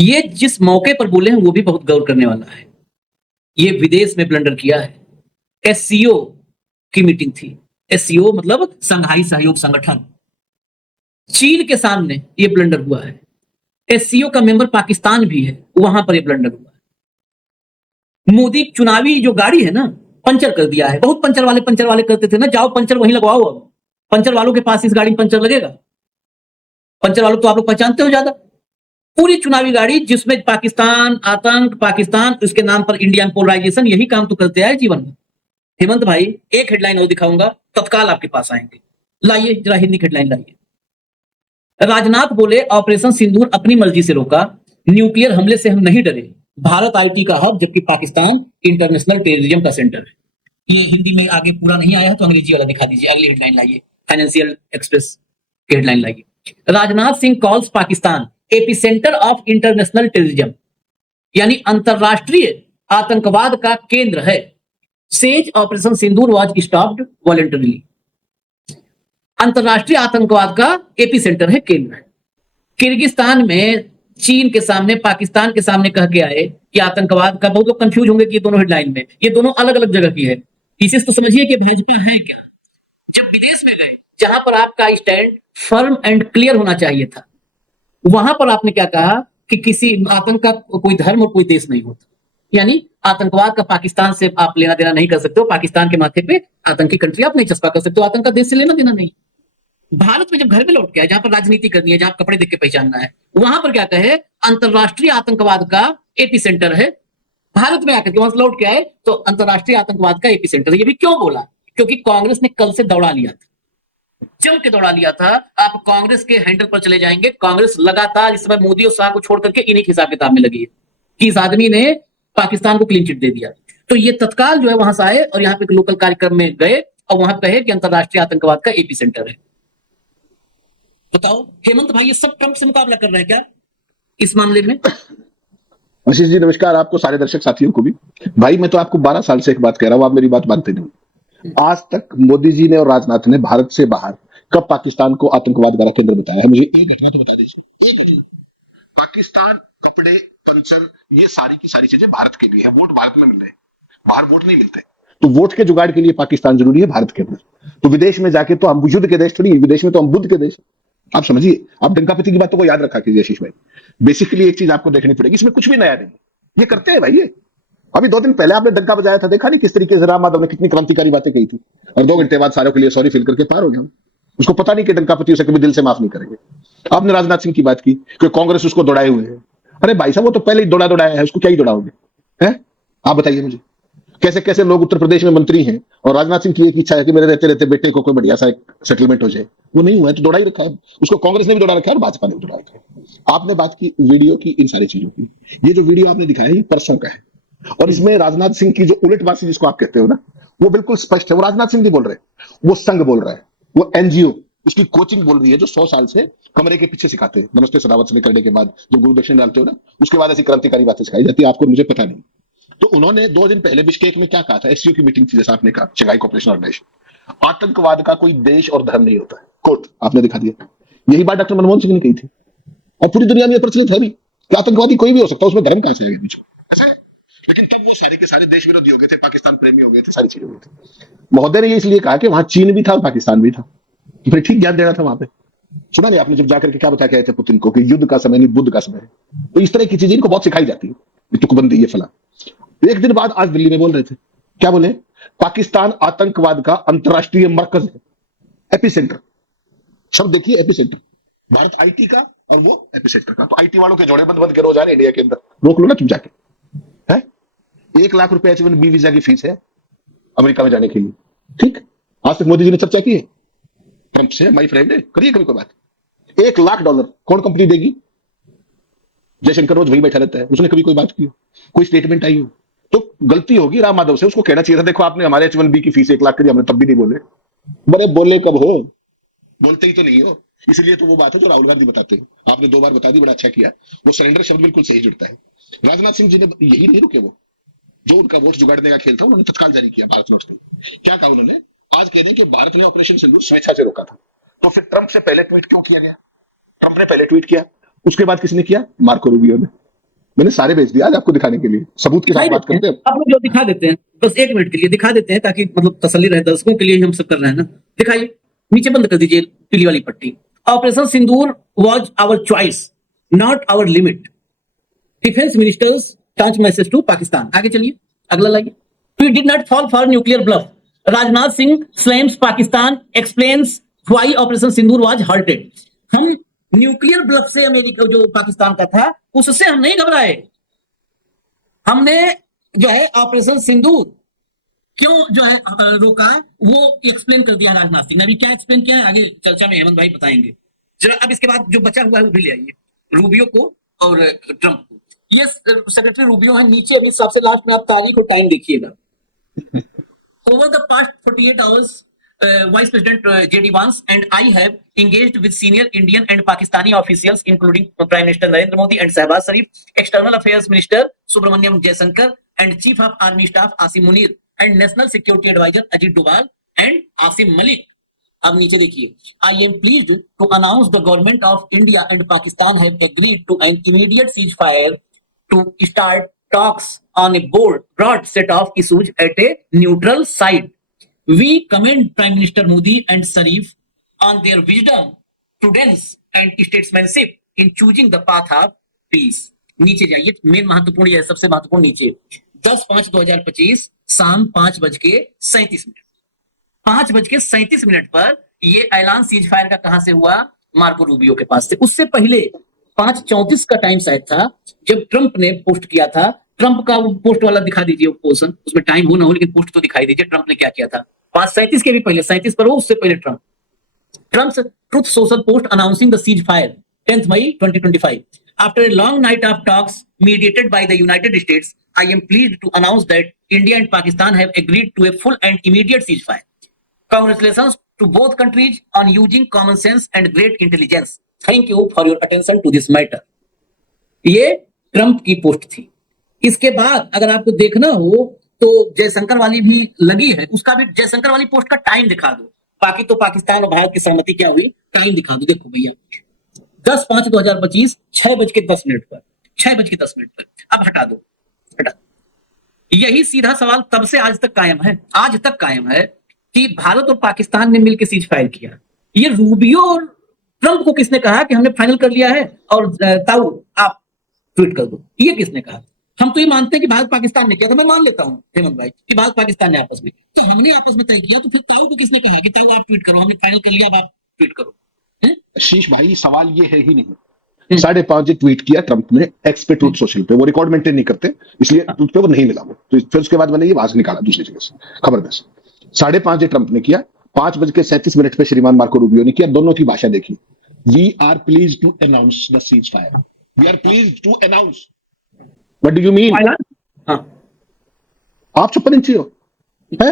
ये जिस मौके पर बोले हैं वो भी बहुत गौर करने वाला है। ये विदेश में ब्लंडर किया है। एससीओ की मीटिंग थी। एससीओ मतलब संघाई सहयोग संगठन। चीन के सामने ये ब्लंडर हुआ है। एससीओ का मेंबर पाकिस्तान भी है, वहां पर ये ब्लंडर हुआ है। मोदी चुनावी जो गाड़ी है ना, पंचर कर दिया है। बहुत पंचर वाले करते थे ना, जाओ पंचर वहीं लगवाओ। अब पंचर वालों के पास इस गाड़ी में पंचर लगेगा। पंचर वालों तो आप लोग पहचानते हो ज्यादा। पूरी चुनावी गाड़ी जिसमें पाकिस्तान, आतंक, पाकिस्तान, उसके नाम पर इंडिया में पोलराइजेशन, यही काम तो करते आए जीवन में। हेमंत भाई, एक हेडलाइन और दिखाऊंगा, तत्काल आपके पास आएंगे। लाइए जरा हिंदी हेडलाइन लाइए। राजनाथ बोले ऑपरेशन सिंदूर अपनी मर्जी से रोका, न्यूक्लियर हमले से हम नहीं डरे। भारत आईटी का हब जबकि पाकिस्तान इंटरनेशनल टेररिज्म का सेंटर है। ये हिंदी में आगे पूरा नहीं आया है तो अंग्रेजी वाला दिखा दीजिए। अगली हेडलाइन लाइए, फाइनेंशियल एक्सप्रेस की हेडलाइन लाइए। Rajnath Singh calls Pakistan epicentre of international terrorism, यानी अंतरराष्ट्रीय आतंकवाद का केंद्र है। Says operation Sindoor was stopped voluntarily. अंतरराष्ट्रीय आतंकवाद का एपिसेंटर है, केंद्र है। किर्गिस्तान में चीन के सामने, पाकिस्तान के सामने कह के आए कि आतंकवाद का, बहुत लोग कंफ्यूज होंगे कि ये दोनों हेडलाइन में, ये दोनों अलग अलग जगह की है। इसे तो समझिए कि भाजपा है क्या। जब विदेश में गए जहां पर आपका स्टैंड फर्म एंड क्लियर होना चाहिए था, वहां पर आपने क्या कहा कि किसी आतंक का कोई धर्म और कोई देश नहीं होता, यानी आतंकवाद का पाकिस्तान से आप लेना देना नहीं कर सकते हो। पाकिस्तान के माथे पे आतंकी कंट्री आप नहीं चस्पा कर सकते हो। आतंक का देश से लेना देना नहीं। भारत में जब घर में लौट के आए, जहां पर राजनीति करनी है, जहां कपड़े देख के पहचानना है, वहां पर क्या कहे, अंतरराष्ट्रीय आतंकवाद का एपी सेंटर है। भारत में आकर के वहां से लौट के आए तो अंतरराष्ट्रीय आतंकवाद का एपी सेंटर। ये भी क्यों बोला? क्योंकि कांग्रेस ने कल से दौड़ा लिया था, जम के दौड़ा लिया था। आप कांग्रेस के हैंडल पर चले जाएंगे, कांग्रेस लगातार इस समय मोदी और शाह को छोड़ करके इन्हीं हिसाब किताब में लगी है कि इस आदमी ने पाकिस्तान को क्लीन चिट दे दिया। तो ये तत्काल जो है वहां से आए और यहाँ पे एक लोकल कार्यक्रम में गए और वहां कहे कि अंतरराष्ट्रीय आतंकवाद का एपी सेंटर है। बताओ हेमंत भाई, ये सब ट्रंप से मुकाबला कर रहे हैं क्या इस मामले में? आशीष जी नमस्कार, आपको सारे दर्शक साथियों को भी। भाई मैं तो आपको 12 साल से एक बात कह रहा हूं, आप मेरी बात मानते नहीं। आज तक मोदी जी ने और राजनाथ ने भारत से बाहर कब पाकिस्तान को आतंकवाद का केंद्र बताया है? मुझे एक घटना तो बता दीजिए, एक ही। पाकिस्तान, कपड़े, पंचर, ये सारी की सारी चीजें भारत के लिए है। वोट भारत में मिल रहे हैं, बाहर वोट नहीं मिलते। तो वोट के जुगाड़ के लिए पाकिस्तान जरूरी है भारत के अंदर। तो विदेश में जाके तो हम युद्ध के देश थोड़ी, विदेश में तो हम बुद्ध के देश। आप समझिए, आप डंकापति की बातों को याद रखा कीजिए आशीष भाई। बेसिकली एक चीज आपको देखनी पड़ेगी, इसमें कुछ भी नया नहीं। ये करते हैं भाई ये। अभी 2 दिन पहले आपने डंका बजाया था, देखा नहीं किस तरीके से राम माधव ने कितनी क्रांतिकारी बातें कही थी, और 2 घंटे बाद सारों के लिए सॉरी फील करके पार हो गया। उसको पता नहीं कि डंकापति उसे कभी दिल से माफ नहीं करेंगे। आपने राजनाथ सिंह की बात की कि कांग्रेस उसको दौड़ाए हुए है। अरे भाई साहब, वो तो पहले ही दौड़ाया है, उसको क्या ही दौड़ाओगे? हैं? आप बताइए मुझे, कैसे कैसे लोग उत्तर प्रदेश में मंत्री हैं और राजनाथ सिंह की एक इच्छा है कि मेरे रहते रहते बेटे को कोई बढ़िया सा एक सेटलमेंट हो जाए। वो नहीं हुआ है तो दौड़ा ही रखा है उसको। कांग्रेस ने भी दौड़ा रखा है और भाजपा ने भी दौड़ा रखा है। आपने बात की वीडियो की, इन सारी चीजों की। ये जो वीडियो आपने दिखाया ये परसों का है, और इसमें राजनाथ सिंह की जो उलटबाजी जिसको आप कहते हो ना, वो बिल्कुल स्पष्ट है। वो राजनाथ सिंह नहीं बोल रहे, वो संघ बोल रहा है, वो एनजीओ, उसकी कोचिंग बोल रही है, जो 100 साल से कमरे के पीछे सिखाते हैं। नमस्ते सदावत से करने के बाद जब गुरु दक्षिण डालते हो ना, उसके बाद ऐसी क्रांतिकारी बातें सिखाई जाती है। आपको मुझे पता नहीं। तो उन्होंने 2 दिन पहले बिश्केक में क्या कहा था? एससीओ की मीटिंग थी, जैसा आपने कहा, शंघाई कोऑपरेशन ऑर्गेनाइजेशन। आतंकवाद का कोई देश और धर्म नहीं होता है, कोट आपने दिखा दिया। यही बात डॉक्टर मनमोहन सिंह ने कही थी, और पूरी दुनिया में प्रचलित है भी कि आतंकवादी कोई भी हो सकता है, उसमें धर्म कहां से आएगा बीच में? ऐसा है। लेकिन तब वो सारे के सारे देश विरोधी हो गए थे, पाकिस्तान प्रेमी हो गए थे, सारी चीजें हो गई थी। महोदय ने ये इसलिए कहा कि वहां चीन भी था और पाकिस्तान भी था, तो फिर ठीक ज्ञान देना था वहां पे। सुना नहीं आपने जब जाकर के क्या बता के आए थे पुतिन को कि युद्ध का समय नहीं बुद्ध का समय है? तो इस तरह की चीजें इनको बहुत सिखाई जाती है, तुकबंदी ये फला। एक दिन बाद आज दिल्ली में बोल रहे थे, क्या बोले? पाकिस्तान आतंकवाद का अंतरराष्ट्रीय मरकज है, एपिसेंटर। शब्द देखिए, एपिसेंटर। भारत आईटी का और वो एपिसेंटर का। तो आईटी वालों के जोड़े बंद बंद के रोज आ रहे इंडिया के अंदर, रोक लो ना तुम जाके। है 1 लाख रुपए H1B वीजा की फीस है अमेरिका में जाने के लिए। ठीक, आज तक मोदी जी ने चर्चा की है ट्रंप से? माई फ्रेंड है, करिए कभी कोई बात। $1 लाख कौन कंपनी देगी? जयशंकर रोज वही बैठा रहता है, उसने कभी कोई बात की हो, कोई स्टेटमेंट आई हो? तो गलती होगी राम माधव से, उसको कहना चाहिए था देखो आपने हमारे H1B की फीस 1 लाख करी, हमने तब भी नहीं बोले। बड़े बोले कब हो, बोलते ही तो नहीं हो। इसलिए तो वो बात है जो राहुल गांधी बताते हैं, आपने 2 बार बता दी, बड़ा अच्छा किया। वो सरेंडर शब्द बिल्कुल सही जुड़ता है। राजनाथ सिंह जी ने यही नहीं रुके, वो जो उनका वोट जुगाड़ने का खेल था उन्होंने तत्काल जारी किया भारत नोट्स में। क्या कहा उन्होंने? आज कह दें कि भारत ने ऑपरेशन सिंदूर स्वेच्छा से रोका था। तो फिर ट्रंप से पहले ट्वीट क्यों किया गया? ट्रंप ने पहले ट्वीट किया, उसके बाद किसने किया? मार्को रूबियो ने। मैंने सारे भेज दिया आज आपको दिखाने के लिए, सबूत के साथ दिखाई बात देते करते हैं, हैं। आप लोग जो दिखा देते हैं, बस 1 मिनट के लिए दिखा देते हैं ताकि मतलब तसल्ली रहे, दर्शकों के लिए हम सब कर रहे हैं ना। दिखाइए, नीचे बंद कर दीजिए पीली वाली पट्टी। Operation Sindoor was our choice, not our limit. Defence minister's touch message to Pakistan. आगे चलिए, अगला लाइए। We did not fall for nuclear bluff. Rajnath Singh slams Pakistan, explains why operation Sindoor was halted. हम न्यूक्लियर ब्लफ से, अमेरिका जो पाकिस्तान का था, उससे हम नहीं घबराए। हमने जो है ऑपरेशन सिंदूर क्यों जो है रोका है, वो एक्सप्लेन कर दिया राजनाथ सिंह ने। अभी क्या एक्सप्लेन किया है आगे चर्चा में हेमंत भाई बताएंगे। जरा अब इसके बाद जो बचा हुआ है वो भी ले आइए, रूबियो को और ट्रंप को। ये सेक्रेटरी रूबियो है, नीचे अभी सबसे लास्ट में आप तारीख और टाइम देखिएगा। Over the past 48 hours, Vice President J.D. Vance and I have engaged with senior Indian and Pakistani officials, including Prime Minister Narendra Modi and Shehbaz Sharif, External Affairs Minister Subramanyam Jaishankar, and Chief of Army Staff Asim Munir, and National Security Advisor Ajit Doval and Asim Malik. अब नीचे देखिए, I am pleased to announce the government of India and Pakistan have agreed to an immediate ceasefire to start talks on a broad set of issues at a neutral site. We commend Prime Minister Modi and Sharif on their wisdom, prudence, and statesmanship in choosing the path of peace. नीचे जाइए, main महत्वपूर्ण है, सबसे महत्वपूर्ण नीचे 10/5/2025 शाम 5:37 5:37 पर ये ऐलान सीज फायर का कहां से हुआ? मार्को रूबियो के पास से। उससे पहले 5:34 का टाइम शायद था जब ट्रंप ने पोस्ट किया था। ट्रंप का वो पोस्ट वाला दिखा दीजिए, वो पोर्शन, उसमें टाइम हो ना हो लेकिन पोस्ट तो दिखाई दीजिए, ट्रंप ने क्या किया था। 5:37 के भी पहले, 37 पर हो, उससे पहले Trump's truth social post announcing the cease fire 10 मई 2025 after a long night of talks mediated by the United States. I am pleased to announce that India and Pakistan have agreed to a full and immediate ceasefire. Congratulations to both countries on using common sense and great intelligence. Thank you for your attention to this matter. ये Trump की post थी। इसके बाद अगर आपको देखना हो तो जयशंकर वाली भी लगी है, उसका भी जयशंकर वाली पोस्ट का टाइम दिखा दो। बाकी तो पाकिस्तान और भारत की सहमति क्या हुई, टाइम दिखा दो। देखो भैया, 10/5/2025 6:10 पर, 6:10 पर। अब हटा दो, हटा। यही सीधा सवाल तब से आज तक कायम है, आज तक कायम है कि भारत और पाकिस्तान ने मिलकर सीज फायर किया। ये रूबियो और ट्रंप को किसने कहा कि हमने फाइनल कर लिया है और ताऊ आप ट्वीट कर दो? ये किसने कहा? हम तो ये मानते हैं कि भारत पाकिस्तान ने किया था। मैं मान लेता हूं हेमंत भाई कि भारत पाकिस्तान ने आपस में, तो हमने आपस में तय किया, तो फिर ताऊ को किसने कहा कि ताऊ आप ट्वीट करो, हमने फाइनल कर लिया, अब आप ट्वीट करो? शीश भाई, सवाल ये है ही नहीं। 5:30 ट्वीट किया ट्रंप ने एक्स पे, ट्रूथ सोशल पे। वो रिकॉर्ड मेंटेन नहीं करते, इसलिए ट्रूथ पे वो नहीं मिला वो। तो फिर उसके बाद मैंने ये आवाज निकाला दूसरी जगह से, खबर में से। 5:30 ट्रंप ने किया, 5:37 पे श्रीमान मार्को रूबियो ने किया। दोनों की भाषा देखी। We are pleased to announce the cease fire. We are pleased to announce. What do you mean? आप 56 इंची हो, है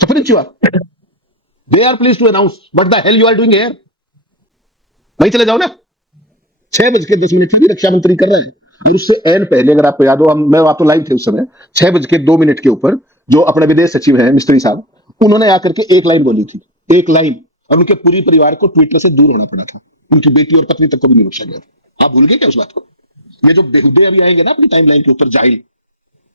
56 इंची आप। They are pleased to announce, what the hell you are doing here? वहीं चले जाओ ना। 6:10 की रक्षा मंत्री कर रहे हैं, और उससे एन पहले अगर आपको याद हो, आप तो लाइव थे उस समय, 6:02 के ऊपर जो अपने विदेश सचिव हैं मिस्त्री साहब, उन्होंने आकर के एक लाइन बोली थी, एक लाइन, और उनके पूरी परिवार को ट्विटर से दूर होना पड़ा था। उनकी बेटी और पत्नी तक को भी नहीं बख्शा गया था। आप भूल गए क्या उस बात को? ये जो बेहुदे अभी आएंगे ना अपनी टाइमलाइन के ऊपर, जाहिल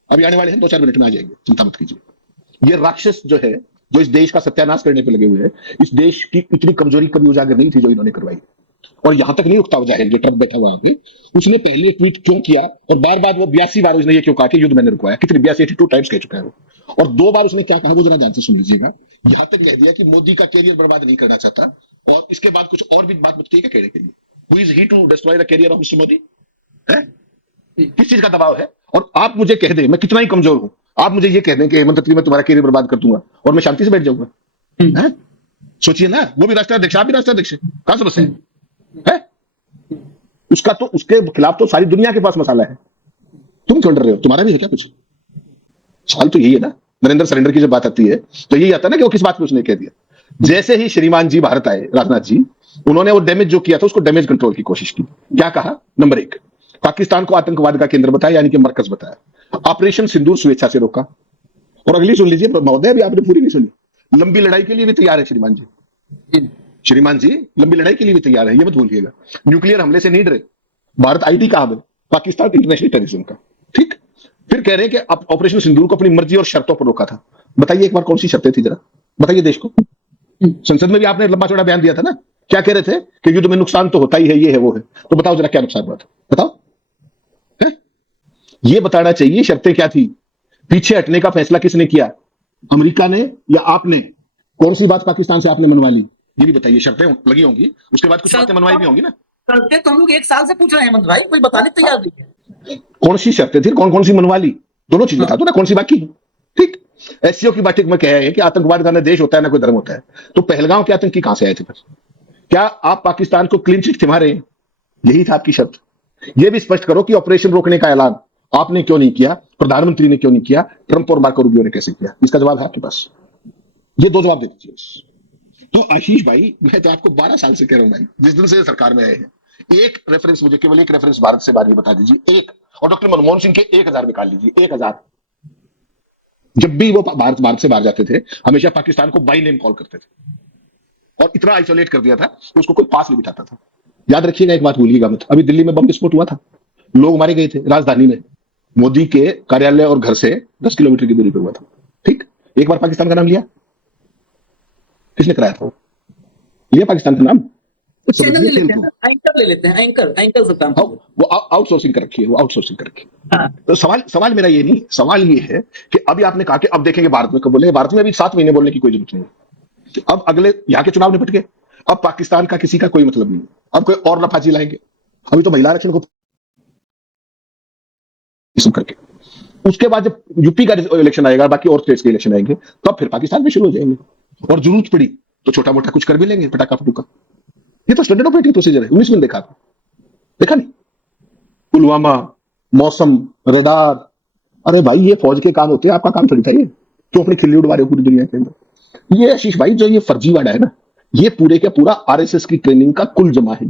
अभी आने वाले हैं, 2-4 मिनट में आ जाएंगे, चिंता मत कीजिए। ये राक्षस जो है, जो इस देश का सत्यानाश करने पे लगे हुए हैं, इस देश की इतनी कमजोरी कभी उजागर नहीं थी जो इन्होंने करवाई। और यहां तक नहीं उठता हुआ जाहिल, ट्रंप बैठा हुआ आगे, उसने पहले ट्वीट क्यों किया और बार बार वो 82 बार उसने ये क्यों कहा कि युद्ध मैंने रुकवाया? कितनी 82 टाइम्स कह चुका है वो। और 2 बार उसने क्या कहा वो जरा ध्यान से सुन लीजिएगा। यहां तक कह दिया कि मोदी का कैरियर बर्बाद नहीं करना चाहता, और इसके बाद कुछ और भी बात बताइए कहने के लिए। Who is he to destroy the career of mister Modi? है किस चीज का दबाव है? और आप मुझे कह दें मैं कितना ही कमजोर हूं, आप मुझे ये कह दें कि हेमंत खत्री मैं तुम्हारा कैरियर बर्बाद कर दूंगा और मैं शांति से बैठ जाऊंगा? सोचिए ना, वो भी राष्ट्राध्यक्ष, आप भी राष्ट्राध्यक्ष, कहां समस्या है? उसका तो, उसके खिलाफ तो सारी दुनिया के पास मसाला है। तुम क्यों डर रहे हो? तुम्हारा भी है क्या कुछ? सवाल तो यही है ना। नरेंद्र सरेंडर की जब बात आती है तो यही आता है ना कि वो किस बात पे उसने कह दिया। जैसे ही श्रीमान जी भारत आए, राजनाथ जी, उन्होंने वो डैमेज जो किया था उसको डैमेज कंट्रोल की कोशिश की। क्या कहा? नंबर 1, पाकिस्तान को आतंकवाद का केंद्र बताया, यानी कि मरकज बताया। ऑपरेशन सिंदूर स्वेच्छा से रोका। और अगली सुन लीजिए महोदय, अभी आपने पूरी नहीं सुनी। लंबी लड़ाई के लिए भी तैयार है श्रीमान जी। श्रीमान जी लंबी लड़ाई के लिए भी तैयार है, ये मत भूलिएगा। न्यूक्लियर हमले से नहीं डरे। भारत आईटी का हब है, पाकिस्तान इंटरनेशनल टेररिज्म का, ठीक। फिर कह रहे हैं कि ऑपरेशन सिंदूर को अपनी मर्जी और शर्तों पर रोका था। बताइए एक बार कौन सी शर्तें थी, जरा बताइए देश को। संसद में भी आपने लंबा चौड़ा बयान दिया था ना, क्या कह रहे थे कि युद्ध में नुकसान तो होता ही है, ये है वो है। तो बताओ जरा क्या नुकसान हुआ था, बताओ। है? ये बताना चाहिए शर्तें क्या थी, पीछे हटने का फैसला किसने किया, अमेरिका ने या आपने? कौन सी बात पाकिस्तान से आपने मनवा ली, ये भी बताइए। शर्तें लगी होंगी, उसके बाद कुछ बातें मनवाई भी होंगी ना। शर्तें तो हम लोग 1 साल से पूछ रहे हैं हेमंत भाई, कोई बताने तैयार नहीं है। कौन सी शर्तें थी, कौन कौन सी मनवा ली, दोनों चीज बता दो ना, कौन सी बाकी है, ठीक। एससीओ की बैठक में कहा है कि आतंकवाद का ना देश होता है ना कोई धर्म होता है। तो पहलगांव के आतंकी कहां से आए थे फिर? क्या आप पाकिस्तान को क्लीन चिट थमा रहे हैं? यही था आपकी शर्त। यह भी स्पष्ट करो कि ऑपरेशन रोकने का ऐलान आपने क्यों नहीं किया, प्रधानमंत्री ने क्यों नहीं किया, ट्रंप और मार्को रूबियो ने कैसे किया? इसका जवाब है आपके पास, ये दो जवाब दे दीजिए। तो आशीष भाई, मैं तो आपको 12 साल से कह रहा हूं भाई, जिस दिन से सरकार में आए हैं, एक रेफरेंस, मुझे केवल एक रेफरेंस भारत से बाहर ही बता दीजिए, एक। और डॉक्टर मनमोहन सिंह के 1000 निकाल लीजिए, 1000। जब भी वो भारत से बाहर जाते थे, हमेशा पाकिस्तान को बाई नेम कॉल करते थे और इतना आइसोलेट कर दिया था कि उसको कोई पास नहीं बिठाता था। याद रखिएगा, एक बात भूलिएगा मत, अभी दिल्ली में बम विस्फोट हुआ था, लोग मारे गए थे राजधानी में, मोदी के कार्यालय और घर से 10 किलोमीटर की दूरी पर हुआ था, ठीक। एक बार पाकिस्तान का नाम लिया, किसने कराया था? लिया पाकिस्तान का नाम? चैनल ले लेते हैं, एंकर ले लेते हैं, एंकर से काम वो आउटसोर्सिंग कर रखी है, वो आउटसोर्सिंग कर रखी है। हाँ। तो सवाल मेरा ये नहीं, सवाल ये है कि अभी आपने कहा कि अब देखेंगे भारत में, कब बोलेंगे? भारत में अभी 7 महीने बोलने की कोई जरूरत नहीं है। अब अगले यहाँ के चुनाव निपट गए, अब पाकिस्तान का किसी का कोई मतलब नहीं, अब कोई और लफाजी लाएंगे। अभी तो महिला आरक्षण को करके, उसके बाद जब यूपी का इलेक्शन आएगा, बाकी और स्टेट्स के इलेक्शन आएंगे, तब फिर पाकिस्तान में शुरू हो जाएंगे, और जरूरत पड़ी तो छोटा मोटा कुछ कर भी लेंगे, पटाखा फटूका। ये तो स्टैंडर्ड ऑपरेटिंग प्रोसीजर है, 19 में देखा नहीं? पुलवामा, मौसम, रडार, अरे भाई ये फौज के काम होते हैं, आपका काम थोड़ी था ये, क्यों अपनी खिल्ली उड़वा रहे हो पूरी दुनिया के अंदर? ये आशीष भाई जो ये फर्जीवाड़ा है ना, ये पूरे का पूरा आरएसएस की ट्रेनिंग का कुल जमा है।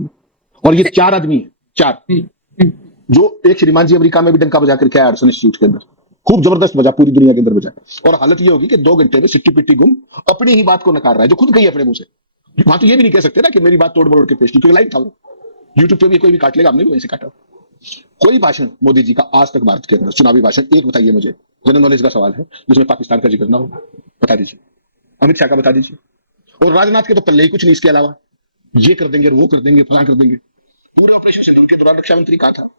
और ये 4 आदमी है, 4, जो एक श्रीमान जी अमेरिका में भी डंका बजा करके आया एडसन इंस्टीट्यूट के अंदर, खूब जबरदस्त बजा, पूरी दुनिया के अंदर बजा। और हालत ये होगी कि 2 घंटे में सिट्टी पिट्टी गुम अपनी ही बात को नकार रहा है, जो खुद गई अपने मुंह से। वहां तो ये भी नहीं कह सकते ना कि मेरी बात तोड़ मरोड़ के पेश की, क्योंकि लाइव था वो, यूट्यूब पे भी कोई भी काट लेगा, हमने भी वैसे काटा। कोई भाषण मोदी जी का आज तक भारत के अंदर, चुनावी भाषण, एक बताइए मुझे, जनरल नॉलेज का सवाल है, जिसमें पाकिस्तान का जिक्र ना हो, बता दीजिए। अमित शाह का बता दीजिए, और राजनाथ के तो पल्ले ही कुछ नहीं इसके अलावा, ये कर देंगे, वो कर देंगे, फलां कर देंगे। पूरे ऑपरेशन सिंदूर के दौरान रक्षा मंत्री कहां था?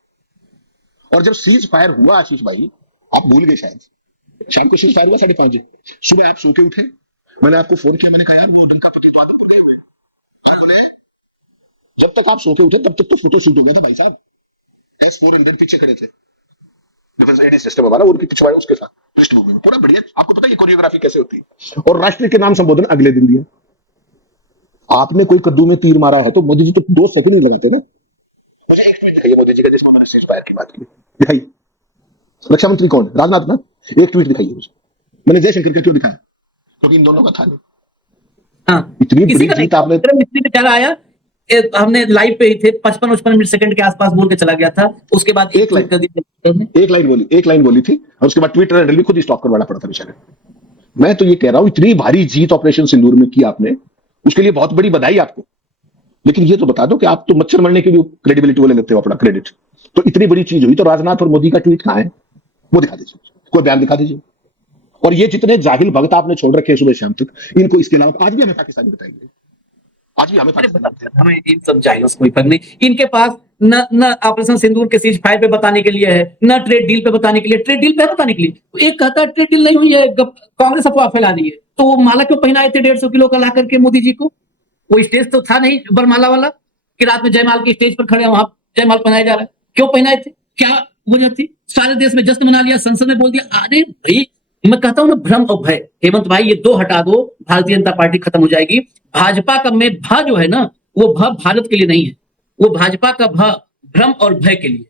और जब सीज फायर हुआ आशीष भाई, आप भूल गए शायद, शाम को सीज फायर हुआ 5:30 बजे, सुबह आप सो के उठे, मैंने आपको फोन किया, मैंने कहा यार वो डंका पति तो आदमपुर गए हुए। जब तक आप सो के उठे तब तक तो फोटो शूट हो गया था भाई साहब, S-400 पीछे खड़े थे, डिफेंस एडी सिस्टम हमारा, उनकी पिछवाड़े उसके साथ पृष्ठभूमि में, पूरा बढ़िया। आपको पता है ये कोरियोग्राफी कैसे होती है? और राष्ट्र के नाम संबोधन अगले दिन दिया। आपने कोई कद्दू में तीर मारा है तो मोदी जी तो 2 सेकंड ही लगाते ना। मुझे एक ट्वीट दिखाइए मोदी जी का, जिसमें मैंने सीज फायर की बात की, दिखाइए। रक्षा मंत्री कौन? राजनाथ ना। एक ट्वीट दिखाइए मुझे। मैंने जयशंकर का क्यों दिखाया? क्योंकि इन दोनों का था नहीं। हाँ, इतनी बड़ी जीत आपने, मिस्त्री बेचारा आया, हमने लाइव पे ही थे, 55 मिनट सेकंड के आसपास बोल के चला गया था, उसके बाद एक लाइन बोली थी, और उसके बाद ट्विटर हैंडल भी खुद ही स्टॉप करवाना पड़ा था बेचारे। मैं तो ये कह रहा हूं, इतनी भारी जीत ऑपरेशन सिंदूर में की आपने, उसके लिए बहुत बड़ी बधाई आपको। लेकिन ये तो बता दो कि आप तो मच्छर मरने की भी क्रेडिबिलिटी वो ले लेते हो, अपना क्रेडिट। तो इतनी बड़ी चीज हुई तो राजनाथ और मोदी का ट्वीट कहां है? वो दिखा दीजिए, कोई बयान दिखा दीजिए। और ये जितने जाहिल भक्त आपने छोड़ रखे हैं सुबह शाम तक, इनको इसके अलावा आज भी हमें पाकिस्तानी बताएंगे, आज भी हमें पाकिस्तानी, हमें इन सब जाहिलों से कोई फर्क नहीं। इनके पास न ऑपरेशन सिंदूर के सीज फायर पे बताने के लिए है, न ट्रेड डील पे बताने के लिए। ट्रेड डील पे बताने के लिए एक कहता है ट्रेड डील नहीं हुई है, कांग्रेस अफवाह फैला दी है। तो वो माला क्यों पहनाए थे 150 किलो का ला करके मोदी जी को? वो स्टेज तो था नहीं बरमाला वाला कि रात में जयमाल के स्टेज पर खड़े वहां जयमाल पहनाया जा रहा है, क्यों पहनाए थे? क्या वजह थी? सारे देश में जश्न मना लिया, संसद में बोल दिया। अरे भाई, मैं कहता हूं ना, भ्रम और भय। हेमंत भाई ये 2 हटा दो, भारतीय जनता पार्टी खत्म हो जाएगी। भाजपा का में भा जो है ना, वो भ भारत के लिए नहीं है, वो भाजपा का भ भ्रम और भय के लिए।